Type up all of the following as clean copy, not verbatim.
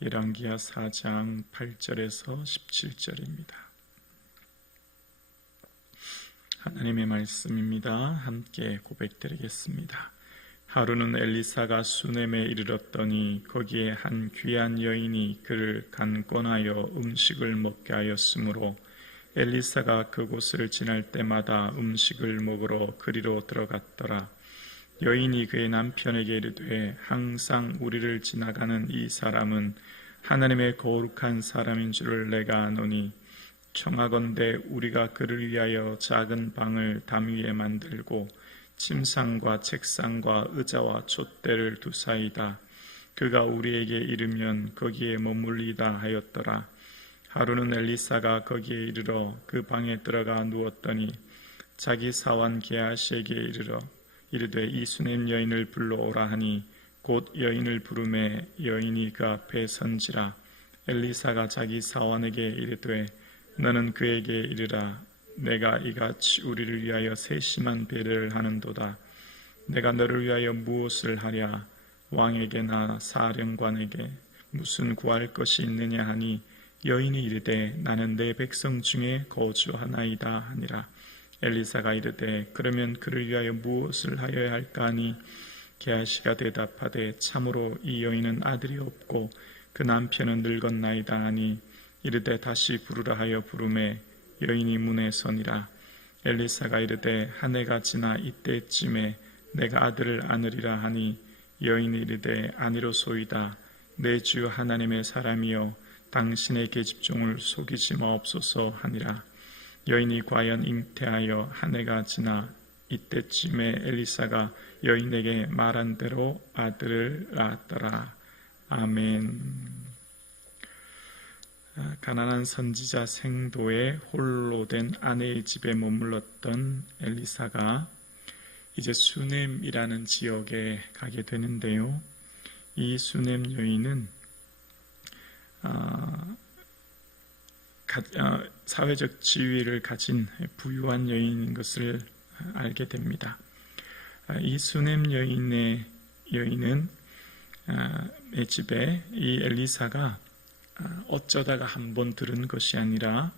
열왕기하 4장 8절에서 17절입니다. 하나님의 말씀입니다. 함께 고백드리겠습니다. 하루는 엘리사가 수넴에 이르렀더니 거기에 한 귀한 여인이 그를 간권하여 음식을 먹게 하였으므로 엘리사가 그곳을 지날 때마다 음식을 먹으러 그리로 들어갔더라. 여인이 그의 남편에게 이르되 항상 우리를 지나가는 이 사람은 하나님의 거룩한 사람인 줄을 내가 아노니 청하건대 우리가 그를 위하여 작은 방을 담 위에 만들고 침상과 책상과 의자와 촛대를 두사이다. 그가 우리에게 이르면 거기에 머물리다 하였더라. 하루는 엘리사가 거기에 이르러 그 방에 들어가 누웠더니 자기 사환 게하시에게 이르러 이르되 이 수넴 여인을 불러오라 하니 곧 여인을 부르매 여인이 그 앞에 선지라. 엘리사가 자기 사환에게 이르되 너는 그에게 이르라. 내가 이같이 우리를 위하여 세심한 배려를 하는도다. 내가 너를 위하여 무엇을 하랴? 왕에게나 사령관에게 무슨 구할 것이 있느냐 하니 여인이 이르되 나는 내 백성 중에 거주하나이다 하니라. 엘리사가 이르되 그러면 그를 위하여 무엇을 하여야 할까 하니 게하시가 대답하되 참으로 이 여인은 아들이 없고 그 남편은 늙었나이다 하니 이르되 다시 부르라 하여 부르매 여인이 문에 서니라. 엘리사가 이르되 한 해가 지나 이때쯤에 내가 아들을 안으리라 하니 여인이 이르되 아니로소이다. 내 주 하나님의 사람이여 당신의 계집종을 속이지 마옵소서 하니라. 여인이 과연 잉태하여 한 해가 지나 이때쯤에 엘리사가 여인에게 말한 대로 아들을 낳았더라. 아멘. 가난한 선지자 생도에 홀로 된 아내의 집에 머물렀던 엘리사가 이제 수넴이라는 지역에 가게 되는데요. 이 수넴 여인은 사회적 지위를 가진 부유한 여인인 것을 알게 됩니다. 이 수넴 여인은 집에 이 엘리사가 어쩌다가 한번 들은 것이 아니라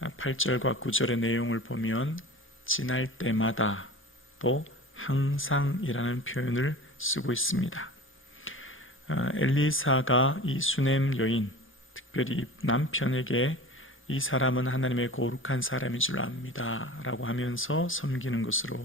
8절과 9절의 내용을 보면 지날 때마다 또 항상이라는 표현을 쓰고 있습니다. 엘리사가 이 수넴 여인, 특별히 남편에게 이 사람은 하나님의 거룩한 사람인 줄 압니다 라고 하면서 섬기는 것으로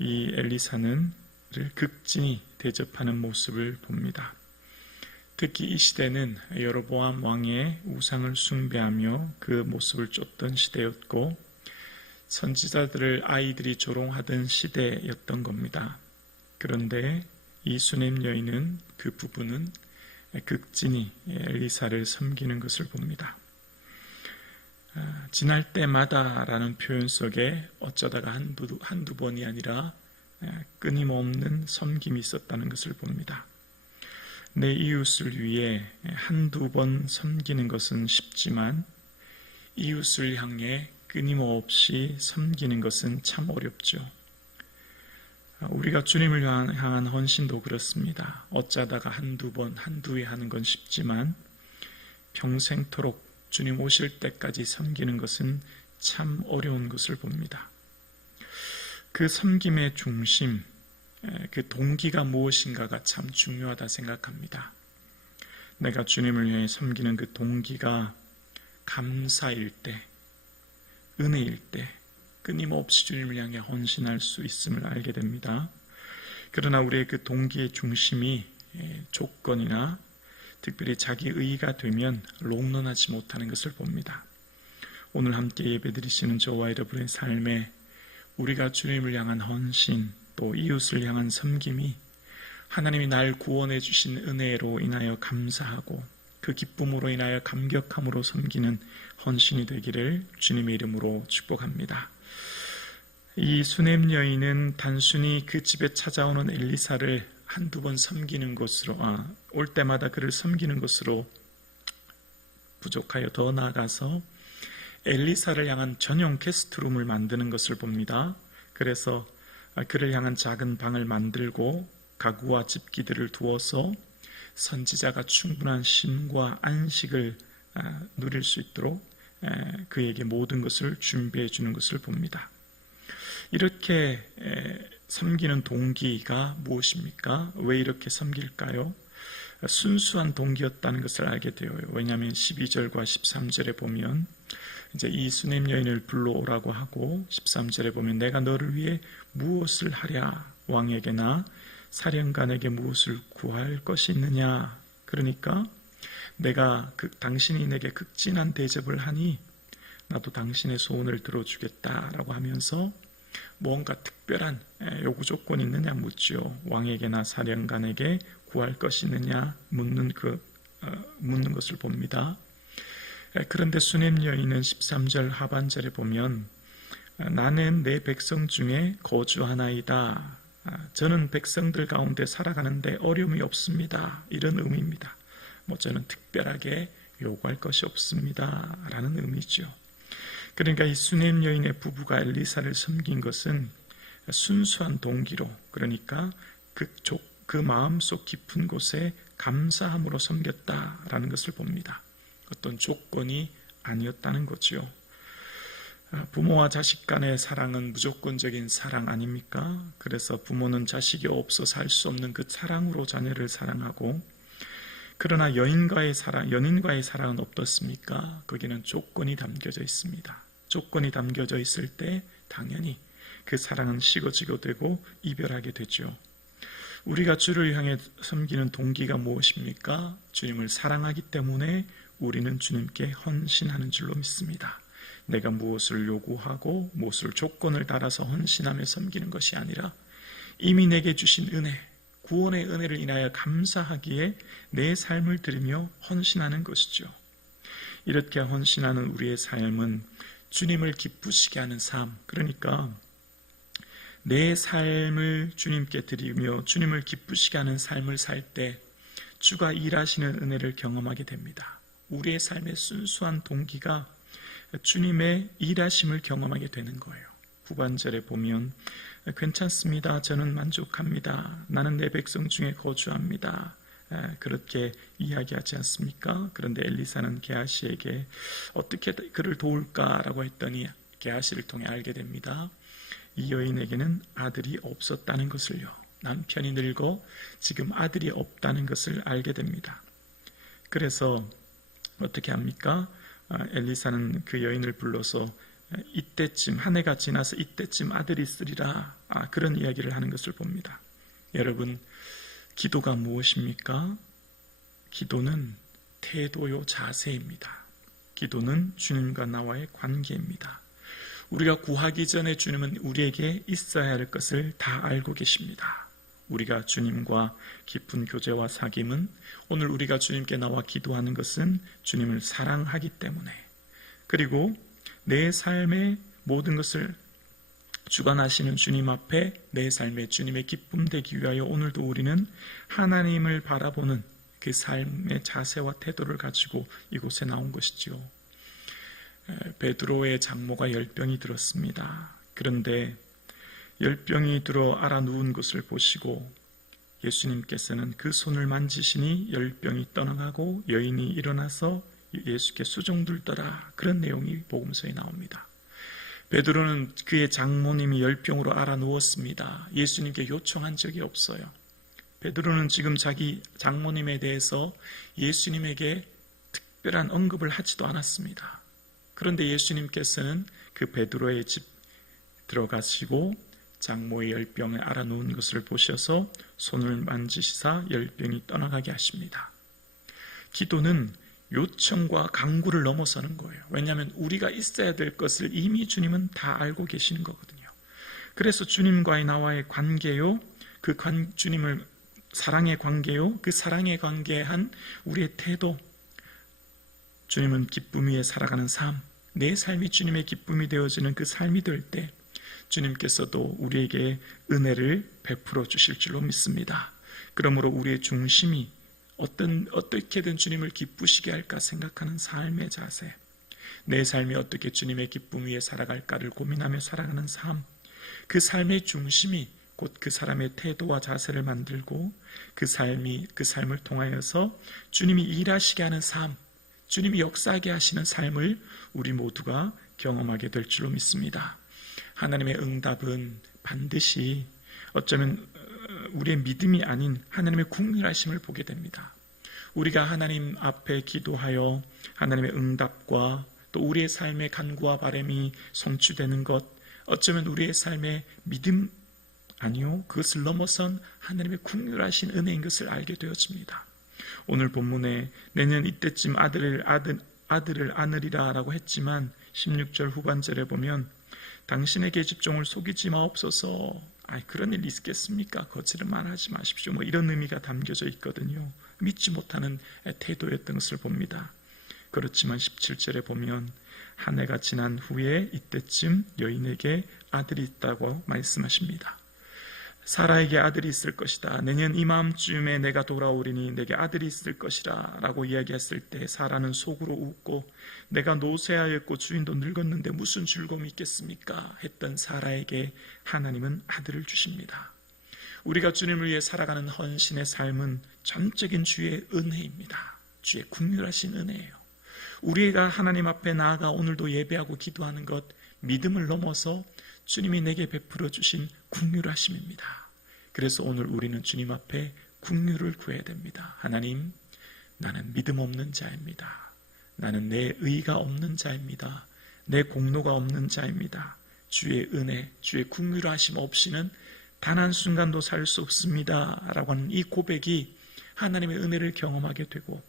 이 엘리사는 극진히 대접하는 모습을 봅니다. 특히 이 시대는 여로보암 왕의 우상을 숭배하며 그 모습을 쫓던 시대였고 선지자들을 아이들이 조롱하던 시대였던 겁니다. 그런데 이 수넴 여인은 그 부부는 극진히 엘리사를 섬기는 것을 봅니다. 지날 때마다 라는 표현 속에 어쩌다가 한두 번이 아니라 끊임없는 섬김이 있었다는 것을 봅니다. 내 이웃을 위해 한두 번 섬기는 것은 쉽지만 이웃을 향해 끊임없이 섬기는 것은 참 어렵죠. 우리가 주님을 향한 헌신도 그렇습니다. 어쩌다가 한두 번, 한두 해 하는 건 쉽지만 평생토록 주님 오실 때까지 섬기는 것은 참 어려운 것을 봅니다. 그 섬김의 중심, 그 동기가 무엇인가가 참 중요하다 생각합니다. 내가 주님을 위해 섬기는 그 동기가 감사일 때, 은혜일 때 끊임없이 주님을 향해 헌신할 수 있음을 알게 됩니다. 그러나 우리의 그 동기의 중심이 조건이나 특별히 자기 의의가 되면 롱런하지 못하는 것을 봅니다. 오늘 함께 예배드리시는 저와 여러분의 삶에 우리가 주님을 향한 헌신 또 이웃을 향한 섬김이 하나님이 날 구원해 주신 은혜로 인하여 감사하고 그 기쁨으로 인하여 감격함으로 섬기는 헌신이 되기를 주님의 이름으로 축복합니다. 이 수넴 여인은 단순히 그 집에 찾아오는 엘리사를 한두 번 섬기는 것으로 올 때마다 그를 섬기는 것으로 부족하여 더 나아가서 엘리사를 향한 전용 게스트룸을 만드는 것을 봅니다. 그래서 그를 향한 작은 방을 만들고 가구와 집기들을 두어서 선지자가 충분한 쉼과 안식을 누릴 수 있도록 그에게 모든 것을 준비해 주는 것을 봅니다. 이렇게 섬기는 동기가 무엇입니까? 왜 이렇게 섬길까요? 순수한 동기였다는 것을 알게 되어요. 왜냐하면 12절과 13절에 보면 이제 이 수넴 여인을 불러오라고 하고 13절에 보면 내가 너를 위해 무엇을 하랴 왕에게나 사령관에게 무엇을 구할 것이 있느냐. 그러니까 내가 당신이 내게 극진한 대접을 하니 나도 당신의 소원을 들어주겠다라고 하면서 뭔가 특별한 요구 조건이 있느냐 묻죠. 왕에게나 사령관에게 구할 것이 있느냐 묻는 것을 봅니다. 그런데 수넴 여인은 13절 하반절에 보면 나는 내 백성 중에 거주하나이다. 저는 백성들 가운데 살아가는데 어려움이 없습니다. 이런 의미입니다. 저는 특별하게 요구할 것이 없습니다. 라는 의미죠. 그러니까 이 수넴 여인의 부부가 엘리사를 섬긴 것은 순수한 동기로, 그러니까 그 마음속 깊은 곳에 감사함으로 섬겼다라는 것을 봅니다. 어떤 조건이 아니었다는 거죠. 부모와 자식 간의 사랑은 무조건적인 사랑 아닙니까? 그래서 부모는 자식이 없어 살 수 없는 그 사랑으로 자녀를 사랑하고, 그러나 연인과의 사랑은 어떻습니까? 거기는 조건이 담겨져 있습니다. 조건이 담겨져 있을 때 당연히 그 사랑은 식어지게 되고 이별하게 되죠. 우리가 주를 향해 섬기는 동기가 무엇입니까? 주님을 사랑하기 때문에 우리는 주님께 헌신하는 줄로 믿습니다. 내가 무엇을 요구하고 무엇을 조건을 따라서 헌신하며 섬기는 것이 아니라 이미 내게 주신 은혜, 구원의 은혜를 인하여 감사하기에 내 삶을 드리며 헌신하는 것이죠. 이렇게 헌신하는 우리의 삶은 주님을 기쁘시게 하는 삶, 그러니까 내 삶을 주님께 드리며 주님을 기쁘시게 하는 삶을 살 때 주가 일하시는 은혜를 경험하게 됩니다. 우리의 삶의 순수한 동기가 주님의 일하심을 경험하게 되는 거예요. 후반절에 보면 괜찮습니다. 저는 만족합니다. 나는 내 백성 중에 거주합니다. 그렇게 이야기하지 않습니까? 그런데 엘리사는 게하시에게 어떻게 그를 도울까라고 했더니 게하시를 통해 알게 됩니다. 이 여인에게는 아들이 없었다는 것을요. 남편이 늙어 지금 아들이 없다는 것을 알게 됩니다. 그래서 어떻게 합니까? 엘리사는 그 여인을 불러서 이때쯤 한 해가 지나서 이때쯤 아들이 있으리라 그런 이야기를 하는 것을 봅니다. 여러분, 기도가 무엇입니까? 기도는 태도요 자세입니다. 기도는 주님과 나와의 관계입니다. 우리가 구하기 전에 주님은 우리에게 있어야 할 것을 다 알고 계십니다. 우리가 주님과 깊은 교제와 사귐은 오늘 우리가 주님께 나와 기도하는 것은 주님을 사랑하기 때문에, 그리고 내 삶의 모든 것을 주관하시는 주님 앞에 내 삶에 주님의 기쁨 되기 위하여 오늘도 우리는 하나님을 바라보는 그 삶의 자세와 태도를 가지고 이곳에 나온 것이지요. 베드로의 장모가 열병이 들었습니다. 그런데 열병이 들어 알아 누운 것을 보시고 예수님께서는 그 손을 만지시니 열병이 떠나가고 여인이 일어나서 예수께 수종들더라. 그런 내용이 복음서에 나옵니다. 베드로는 그의 장모님이 열병으로 알아 누웠습니다. 예수님께 요청한 적이 없어요. 베드로는 지금 자기 장모님에 대해서 예수님에게 특별한 언급을 하지도 않았습니다. 그런데 예수님께서는 그 베드로의 집 들어가시고 장모의 열병을 알아 누운 것을 보셔서 손을 만지시사 열병이 떠나가게 하십니다. 기도는 요청과 강구를 넘어서는 거예요. 왜냐하면 우리가 있어야 될 것을 이미 주님은 다 알고 계시는 거거든요. 그래서 주님과의 나와의 관계요, 주님을 사랑의 관계요, 그 사랑의 관계한 우리의 태도, 주님은 기쁨 위에 살아가는 삶, 내 삶이 주님의 기쁨이 되어지는 그 삶이 될 때 주님께서도 우리에게 은혜를 베풀어 주실 줄로 믿습니다. 그러므로 우리의 중심이 어떻게든 주님을 기쁘시게 할까 생각하는 삶의 자세, 내 삶이 어떻게 주님의 기쁨 위에 살아갈까를 고민하며 살아가는 삶, 그 삶의 중심이 곧 그 사람의 태도와 자세를 만들고 그 삶을 통하여서 주님이 일하시게 하는 삶, 주님이 역사하게 하시는 삶을 우리 모두가 경험하게 될 줄로 믿습니다. 하나님의 응답은 반드시 어쩌면 우리의 믿음이 아닌 하나님의 국률하심을 보게 됩니다. 우리가 하나님 앞에 기도하여 하나님의 응답과 또 우리의 삶의 간구와 바람이 성취되는 것, 어쩌면 우리의 삶의 믿음 아니요, 그것을 넘어선 하나님의 국률하신 은혜인 것을 알게 되어집니다. 오늘 본문에 내년 이때쯤 아들을 안으리라 라고 했지만 16절 후반절에 보면 당신에게 집종을 속이지 마옵소서. 그런 일 있겠습니까? 거짓말만 하지 마십시오. 이런 의미가 담겨져 있거든요. 믿지 못하는 태도였던 것을 봅니다. 그렇지만 17절에 보면 한 해가 지난 후에 이때쯤 여인에게 아들이 있다고 말씀하십니다. 사라에게 아들이 있을 것이다. 내년 이맘쯤에 내가 돌아오리니 내게 아들이 있을 것이라 라고 이야기했을 때 사라는 속으로 웃고 내가 노쇠하였고 주인도 늙었는데 무슨 즐거움이 있겠습니까? 했던 사라에게 하나님은 아들을 주십니다. 우리가 주님을 위해 살아가는 헌신의 삶은 전적인 주의 은혜입니다. 주의 국률하신 은혜예요. 우리가 하나님 앞에 나아가 오늘도 예배하고 기도하는 것, 믿음을 넘어서 주님이 내게 베풀어 주신 국률하심입니다. 그래서 오늘 우리는 주님 앞에 국률을 구해야 됩니다. 하나님, 나는 믿음 없는 자입니다. 나는 내 의가 없는 자입니다. 내 공로가 없는 자입니다. 주의 은혜, 주의 국률하심 없이는 단 한순간도 살 수 없습니다 라고 하는 이 고백이 하나님의 은혜를 경험하게 되고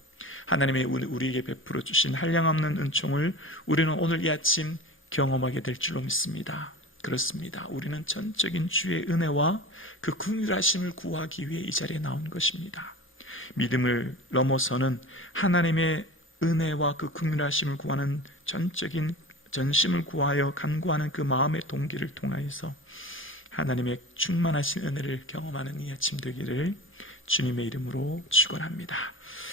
하나님의 우리에게 베풀어 주신 한량없는 은총을 우리는 오늘 이 아침 경험하게 될 줄로 믿습니다. 그렇습니다. 우리는 전적인 주의 은혜와 그 긍휼하심을 구하기 위해 이 자리에 나온 것입니다. 믿음을 넘어서는 하나님의 은혜와 그 긍휼하심을 구하는 전적인 전심을 구하여 간구하는 그 마음의 동기를 통하여서 하나님의 충만하신 은혜를 경험하는 이 아침 되기를 주님의 이름으로 축원합니다.